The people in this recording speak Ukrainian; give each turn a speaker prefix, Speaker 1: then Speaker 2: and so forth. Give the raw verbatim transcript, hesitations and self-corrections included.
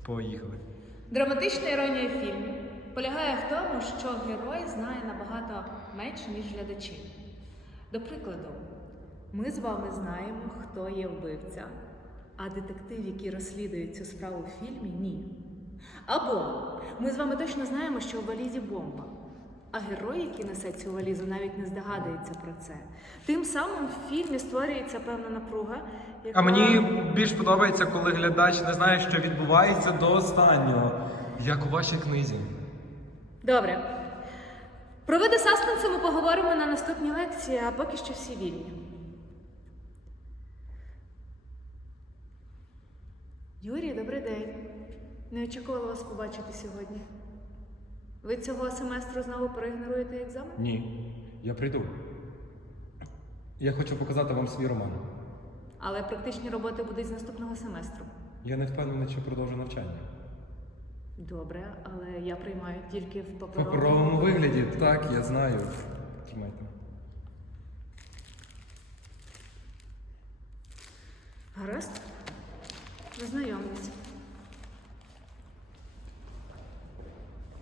Speaker 1: Поїхали.
Speaker 2: Драматична іронія фільму полягає в тому, що герой знає набагато менше, ніж глядачі. До прикладу, ми з вами знаємо, хто є вбивця, а детектив, який розслідує цю справу в фільмі, ні. Або ми з вами точно знаємо, що в валізі бомба, а герой, який несе цю валізу, навіть не здогадується про це. Тим самим в фільмі створюється певна напруга, яка...
Speaker 1: А мені більш подобається, коли глядач не знає, що відбувається до останнього, як у вашій книзі.
Speaker 2: Добре. Про види саспенсу ми поговоримо на наступній лекції, а поки що всі вільні. Юрій, добрий день. Не очікувала вас побачити сьогодні. Ви цього семестру знову проігноруєте екзамен?
Speaker 1: Ні, я прийду. Я хочу показати вам свій роман.
Speaker 2: Але практичні роботи будуть з наступного семестру.
Speaker 1: Я не впевнений, чи продовжу навчання.
Speaker 2: Добре, але я приймаю тільки в
Speaker 1: В
Speaker 2: паперовому...
Speaker 1: паперовому вигляді, так, я знаю. Тримайте.
Speaker 2: Гаразд? Знайомлюсь.